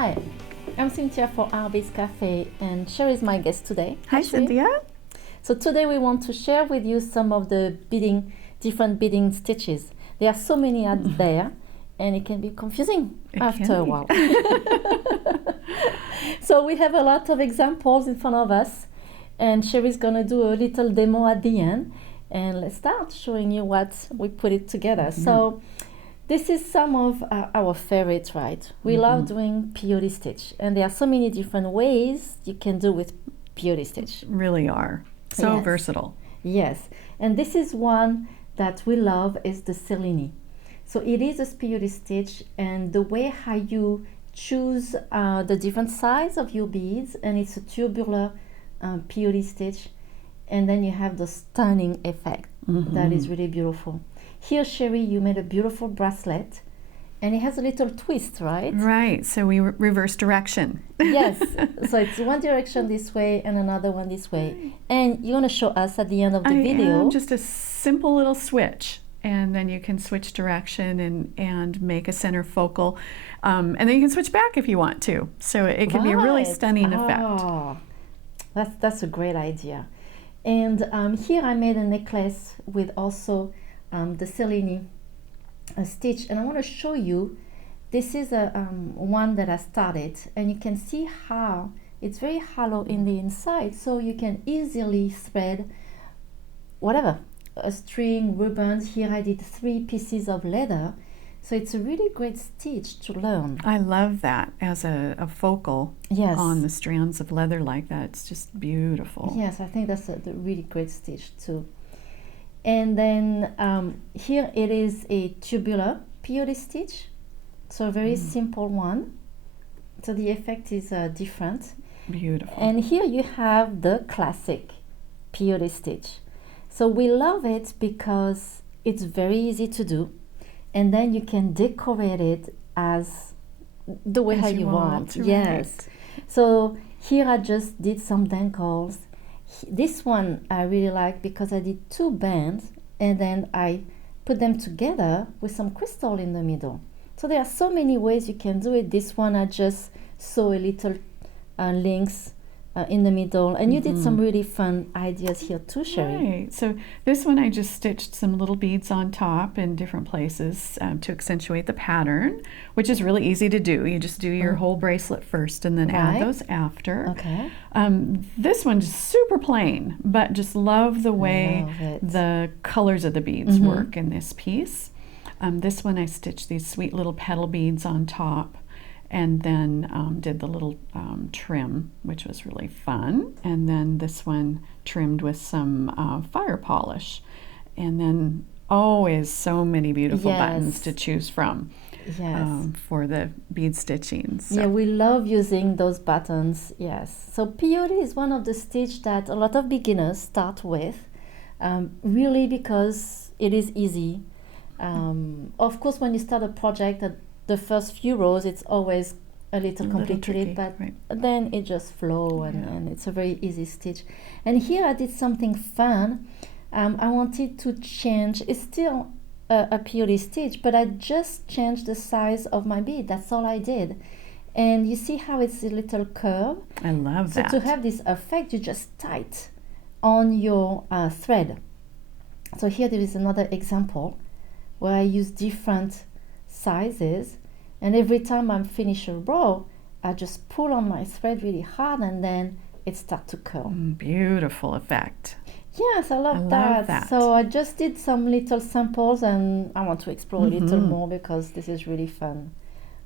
Hi, I'm Cynthia for Artbeads Cafe, and Cheri is my guest today. Hi, Cynthia. So today we want to share with you some of the different beading stitches. There are so many out there, and it can be confusing after a while. So we have a lot of examples in front of us, and Cheri's gonna do a little demo at the end. And let's start showing you what we put it together. So this is some of our favorites, right? We love doing Peyote Stitch, and there are so many different ways you can do with Peyote Stitch. Really are. So Yes. versatile. Yes, and this is one that we love is the Cellini. So it is a Peyote Stitch, and the way how you choose the different size of your beads, and it's a tubular Peyote Stitch, and then you have the stunning effect. That is really beautiful. Here, Cheri, you made a beautiful bracelet, and it has a little twist, right? Right. So we reverse direction. Yes. So it's one direction this way and another one this way. And you're going to show us at the end of the video. Just a simple little switch. And then you can switch direction and make a center focal. And then you can switch back if you want to. So it can be a really stunning effect. Oh, that's a great idea. And here I made a necklace with also the Cellini stitch, and I want to show you. This is a one that I started, and you can see how it's very hollow in the inside, so you can easily thread whatever, a string, ribbons. Here I did 3 pieces of leather, so it's a really great stitch to learn. I love that as a focal on the strands of leather like that. It's just beautiful. Yes, I think that's a really great stitch too. And then here it is a tubular Peyote Stitch, so a very simple one. So the effect is different. Beautiful. And here you have the classic Peyote Stitch. So we love it because it's very easy to do, and then you can decorate it as the way how you want. Yes. So here I just did some dangles. This one I really like because I did 2 bands and then I put them together with some crystal in the middle. So there are so many ways you can do it. This one I just saw a little links in the middle, and you did some really fun ideas here too, Cheri. Right. So this one I just stitched some little beads on top in different places to accentuate the pattern, which is really easy to do. You just do your whole bracelet first and then add those after. Okay. This one's super plain, but just love the way the colors of the beads work in this piece. This one I stitched these sweet little petal beads on top, and then did the little trim, which was really fun. And then this one trimmed with some fire polish. And then always so many beautiful buttons to choose from for the bead stitching. So. Yeah, we love using those buttons, yes. So Peyote is one of the stitch that a lot of beginners start with, really because it is easy. Of course, when you start a project, the first few rows, it's always a little complicated, but then it just flows, and it's a very easy stitch. And here I did something fun. I wanted to change, it's still a Peyote stitch, but I just changed the size of my bead. That's all I did. And you see how it's a little curve? I love that. So to have this effect, you just tight on your thread. So here there is another example where I use different sizes, and every time I finish a row I just pull on my thread really hard, and then it starts to curl. Beautiful effect. Yes, I love that. So I just did some little samples, and I want to explore a little more because this is really fun.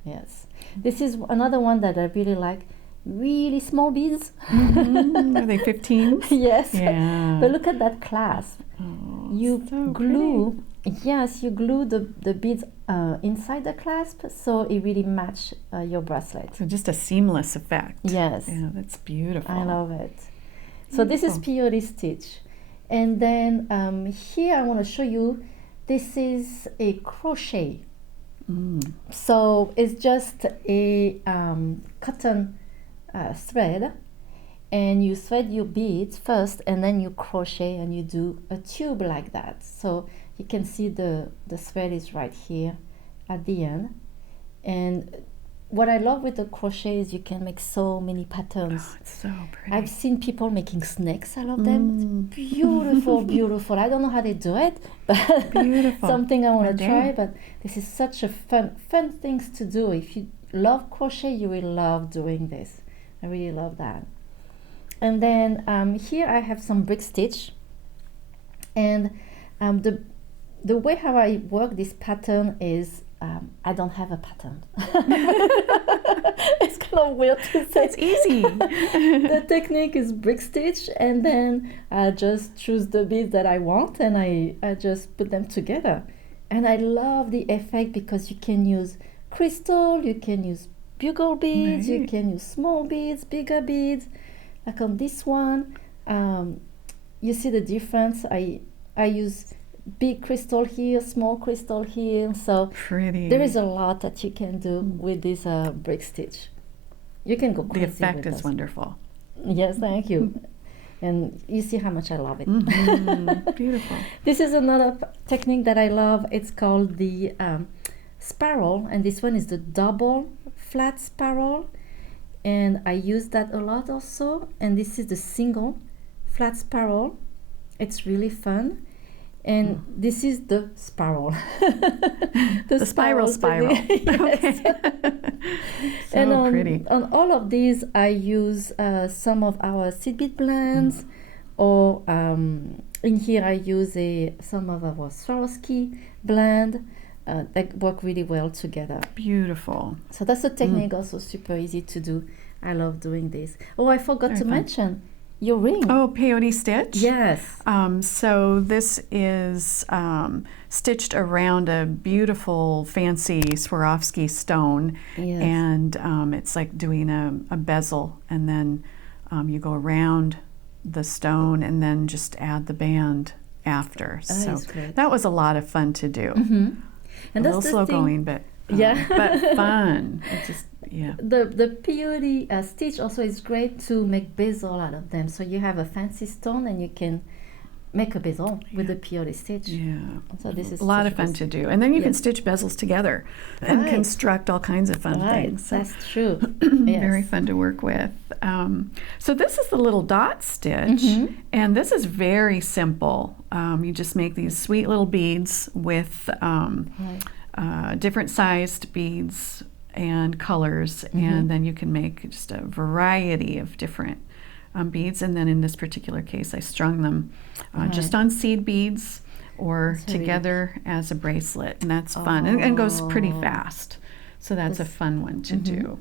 Yes, this is another one that I really like. Really small beads. Are they 15? Yes. Yeah. But look at that clasp. You so glue. Pretty. Yes, you glue the beads inside the clasp, so it really matches your bracelet. So just a seamless effect. Yes. Yeah, that's beautiful. I love it. So this is Peyote Stitch. And then here I want to show you, this is a crochet. So it's just a cotton thread, and you thread your beads first, and then you crochet and you do a tube like that. So you can see the thread is right here at the end, and what I love with the crochet is you can make so many patterns. Oh, it's so pretty. I've seen people making snakes. I love them. It's beautiful, beautiful. I don't know how they do it, but Beautiful. something I want to try. But this is such a fun things to do. If you love crochet, you will love doing this. I really love that. And then here I have some brick stitch, and the way how I work this pattern is I don't have a pattern. It's kind of weird to say. It's easy. The technique is brick stitch, and then I just choose the beads that I want, and I just put them together. And I love the effect because you can use crystal, you can use bugle beads, you can use small beads, bigger beads. Like on this one, you see the difference. I use big crystal here, small crystal here, so pretty. There is a lot that you can do with this brick stitch. You can go crazy. The effect with is this. Wonderful. Yes, thank you. And you see how much I love it. Beautiful. This is another technique that I love. It's called the spiral, and this one is the double flat spiral, and I use that a lot also. And this is the single flat spiral. It's really fun. And this is the spiral. the spiral. Okay. So and pretty. On all of these, I use some of our seed bead blends, or in here I use some of our Swarovski blend that work really well together. Beautiful. So that's a technique also super easy to do. I love doing this. Oh, I forgot to mention your ring. Oh, Peyote Stitch? Yes. So this is stitched around a beautiful, fancy Swarovski stone. Yes. And it's like doing a bezel, and then you go around the stone and then just add the band after. So that was a lot of fun to do. Mm-hmm. And a little slow going, but but fun. It just The Peyote Stitch also is great to make bezel out of them. So you have a fancy stone and you can make a bezel with the Peyote Stitch. Yeah. So this is a lot of fun to do. And then you can stitch bezels together and construct all kinds of fun things. So that's true. Very fun to work with. So this is the little dot stitch, and this is very simple. You just make these sweet little beads with different sized beads and colors, and then you can make just a variety of different beads. And then in this particular case, I strung them just on seed beads or together as a bracelet, and that's fun and goes pretty fast. So that's a fun one to do.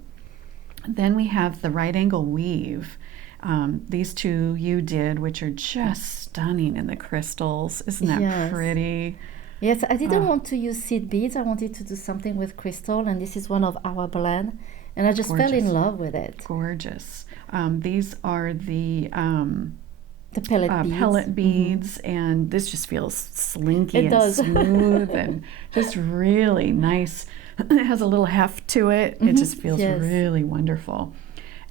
Then we have the right angle weave. These two you did, which are just stunning in the crystals. Isn't that pretty? Yes, I didn't want to use seed beads. I wanted to do something with crystal, and this is one of our blend, and I just fell in love with it. Gorgeous. These are the pellet beads, and this just feels slinky and smooth and just really nice. It has a little heft to it. It just feels really wonderful.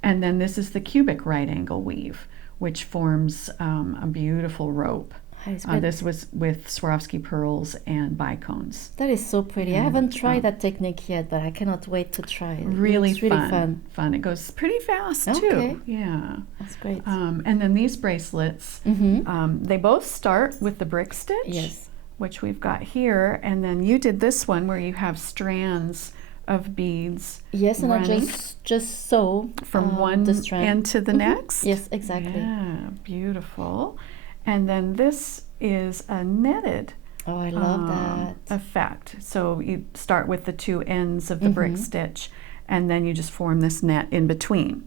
And then this is the cubic right angle weave, which forms a beautiful rope. This was with Swarovski pearls and bicones. That is so pretty. I haven't tried that technique yet, but I cannot wait to try it. Really fun. It goes pretty fast too. Yeah, that's great. And then these bracelets, they both start with the brick stitch, which we've got here, and then you did this one where you have strands of beads. Yes, and I just sew from one end to the next. Yes, exactly. Yeah, beautiful. And then this is a netted I love that effect. So you start with the two ends of the brick stitch, and then you just form this net in between.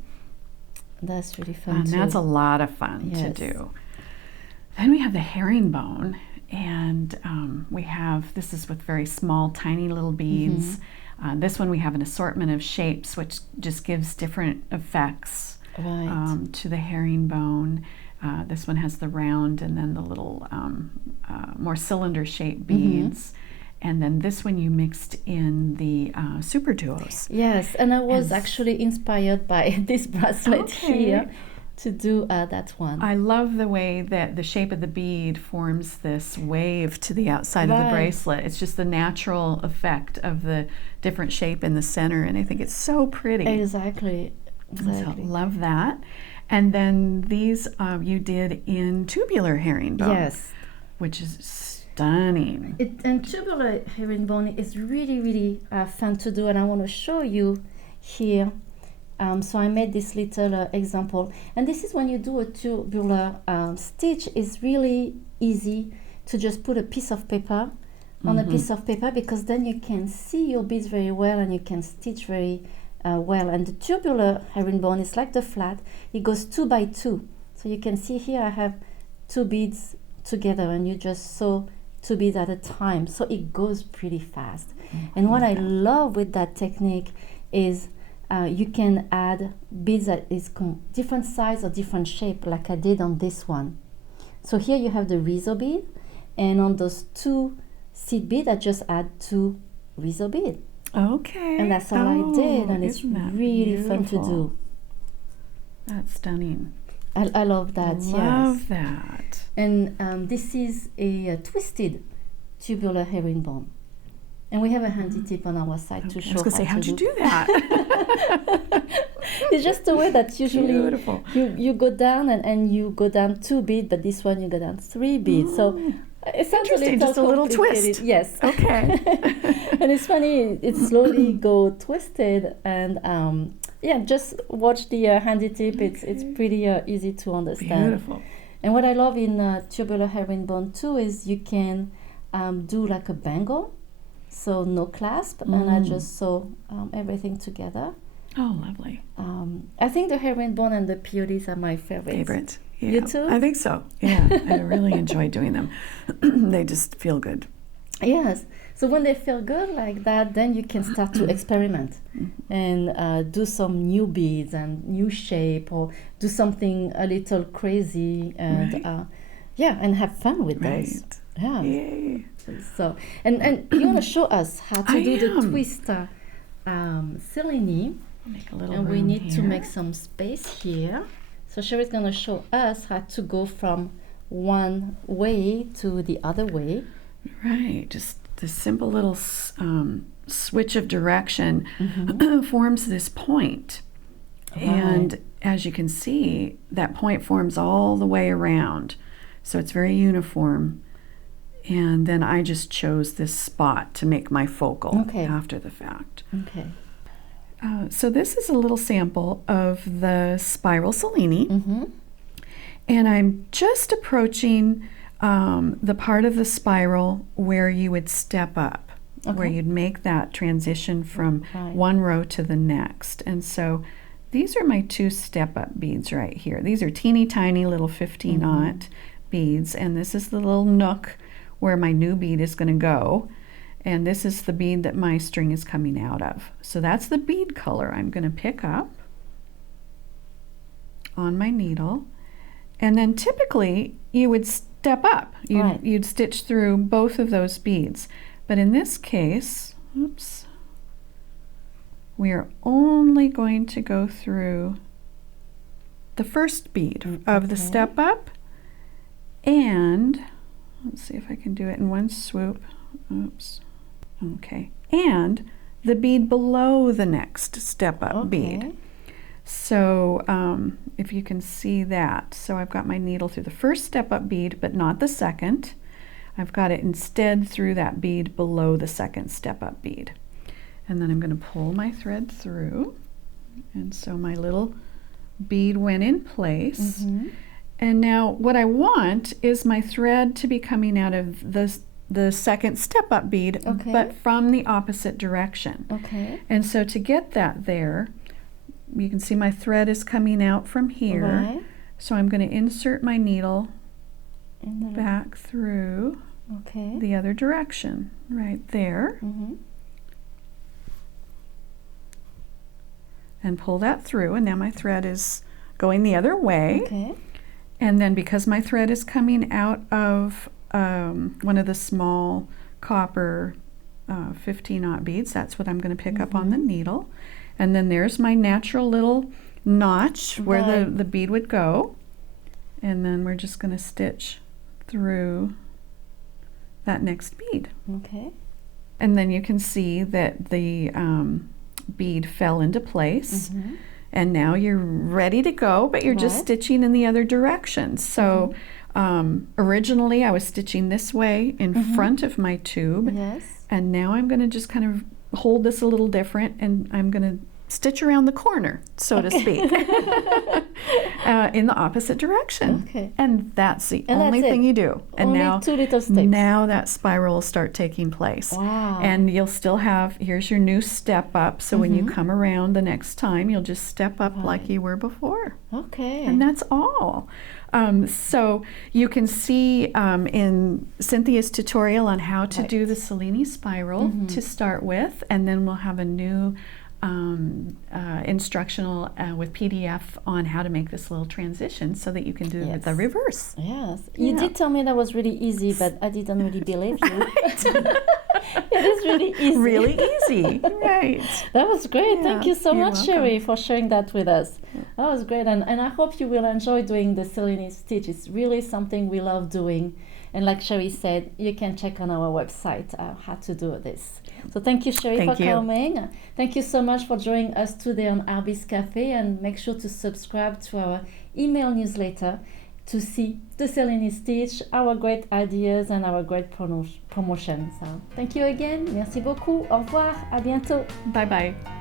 That's really fun and that's a lot of fun to do. Then we have the herringbone, and we have, this is with very small, tiny little beads. This one we have an assortment of shapes, which just gives different effects to the herringbone. This one has the round and then the little more cylinder-shaped beads. And then this one you mixed in the super duos. Yes, and I was actually inspired by this bracelet here. to do that one. I love the way that the shape of the bead forms this wave to the outside of the bracelet. It's just the natural effect of the different shape in the center, and I think it's so pretty. Exactly. So love that. And then these you did in tubular herringbone. Yes. Which is stunning. And tubular herringbone is really, really fun to do, and I want to show you here. So I made this little example, and this is when you do a tubular stitch. It's really easy to just put a piece of paper on a piece of paper, because then you can see your beads very well and you can stitch very well. And the tubular herringbone is like the flat. It goes 2 by 2. So you can see here I have 2 beads together, and you just sew 2 beads at a time. So it goes pretty fast. And what I love with that technique is you can add beads that is different size or different shape, like I did on this one. So here you have the Riso bead, and on those 2 seed beads I just add 2 Riso bead. Okay. And that's all I did, and it's really fun to do. That's stunning. I love that. Love that. And this is a twisted tubular herringbone. And we have a handy tip on our side to show. I was going to say, how'd you do that? It's just the way that usually you go down and you go down 2 beads, but this one you go down 3 beads. So it's interesting, just a little twist. Yes. Okay. And it's funny, it slowly go twisted, and just watch the handy tip. It's pretty easy to understand. Beautiful. And what I love in tubular herringbone too is you can do like a bangle. So no clasp, and I just sew everything together. Oh, lovely. I think the herringbone and the peyotes are my favorites. Yeah. You too? I think so. Yeah, I really enjoy doing them. They just feel good. Yes. So when they feel good like that, then you can start to experiment and do some new beads and new shape, or do something a little crazy, and and have fun with those. Yeah. Yay. So and you want to show us how to do the twist, Cellini. Make a little and we room need to here. make some space here. So Cheri's going to show us how to go from one way to the other way. Right, just this simple little switch of direction forms this point. And as you can see, that point forms all the way around. So it's very uniform. And then I just chose this spot to make my focal after the fact. Okay. So this is a little sample of the spiral Cellini. And I'm just approaching the part of the spiral where you would step up, where you'd make that transition from one row to the next. And so these are my 2 step-up beads right here. These are teeny tiny little 15-aught beads, and this is the little nook where my new bead is going to go, and this is the bead that my string is coming out of. So that's the bead color I'm going to pick up on my needle, and then typically you would step up. You'd stitch through both of those beads, but in this case, we are only going to go through the first bead of the step up, and let's see if I can do it in one swoop. Okay. And the bead below the next step up bead. So if you can see that. So I've got my needle through the first step up bead, but not the second. I've got it instead through that bead below the second step up bead. And then I'm going to pull my thread through. And so my little bead went in place. And now what I want is my thread to be coming out of the second step up bead, but from the opposite direction. And so to get that there, you can see my thread is coming out from here. So I'm going to insert my needle back through the other direction, right there. And pull that through, and now my thread is going the other way. And then because my thread is coming out of one of the small copper 15-aught beads, that's what I'm going to pick up on the needle. And then there's my natural little notch where Right. the bead would go. And then we're just going to stitch through that next bead. Okay. And then you can see that the bead fell into place. Mm-hmm. And now you're ready to go, but you're just Right. stitching in the other direction. So originally I was stitching this way in front of my tube. Yes. And now I'm going to just kind of hold this a little different, and I'm going to stitch around the corner, so to speak, in the opposite direction. Okay. And that's the And only that's thing it. you do. And Only now, 2 little sticks. now that spiral will start taking place. Wow. And you'll still have, here's your new step up. So when you come around the next time, you'll just step up like you were before. Okay. And that's all. So you can see in Cynthia's tutorial on how to do the Cellini spiral to start with, and then we'll have a new instructional with PDF on how to make this little transition so that you can do the reverse. Yes. You did tell me that was really easy, but I didn't really believe you. It is really easy. Really easy, right. That was great. Thank you so you're much, welcome. Cheri, for sharing that with us. That was great. And I hope you will enjoy doing the Cellini Stitch. It's really something we love doing. And like Cheri said, you can check on our website how to do this. So thank you, Cheri, Thank for you. coming. Thank you so much for joining us today on Artbeads Cafe. And make sure to subscribe to our email newsletter to see the Cellini Stitch, our great ideas and our great promotions. So thank you again. Merci beaucoup. Au revoir. À bientôt. Bye-bye.